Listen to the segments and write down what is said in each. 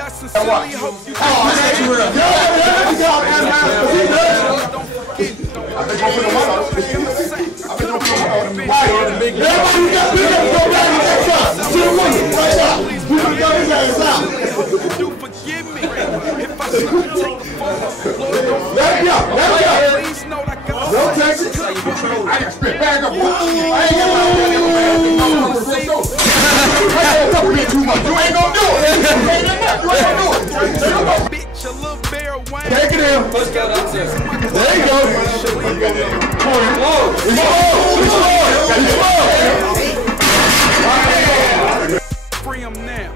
I sincerely hope you do. Forgive me if I take the phone. Please know that God. I got spit back up. I ain't too much. You ain't gonna do it. You ain't gonna do it. Bitch, a little bear Wayne. Take it in. Let's go. There you go. Free him now.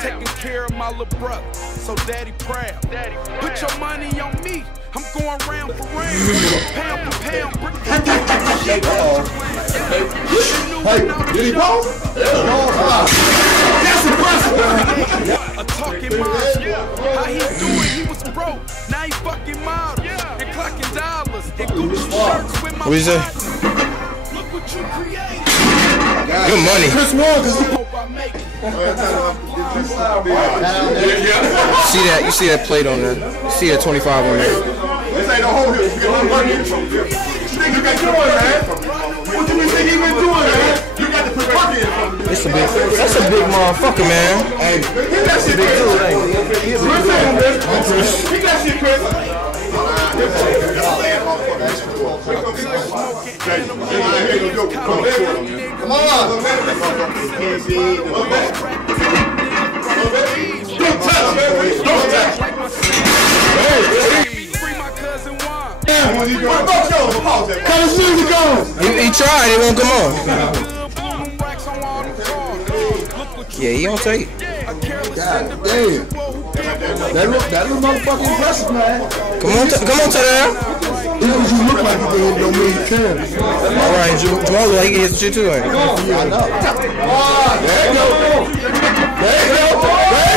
Taking care of my little brother, so daddy proud. Put your money on me. I'm going round for round. Pound for pound. Hey, did he pause? That's impressive. A talking model. How he doing? He was broke. Now he fucking model. And clocking dollars. And Gucci shirts with my. What you say? Look what you created. Good money. Chris Ward, See that? You see that plate on there? You see that 25 on there? this ain't no hole here. You think you been doing, man? What do you think you been doing, man? You got to put work in. That's a big motherfucker, man. Hey, get that shit, big dude, ain't he? Get that shit, Chris. Come on. Don't touch, man. Don't touch. Free my cousin Juan. Cut his music on. He tried, it won't come on. Yeah, he don't take it. God damn. That little motherfucking impressive, man. Come on, TADOW. Because you look like you don't mean you can. Alright, Jamal, he can hit shit too, ain't he? I know. There you go. There you go.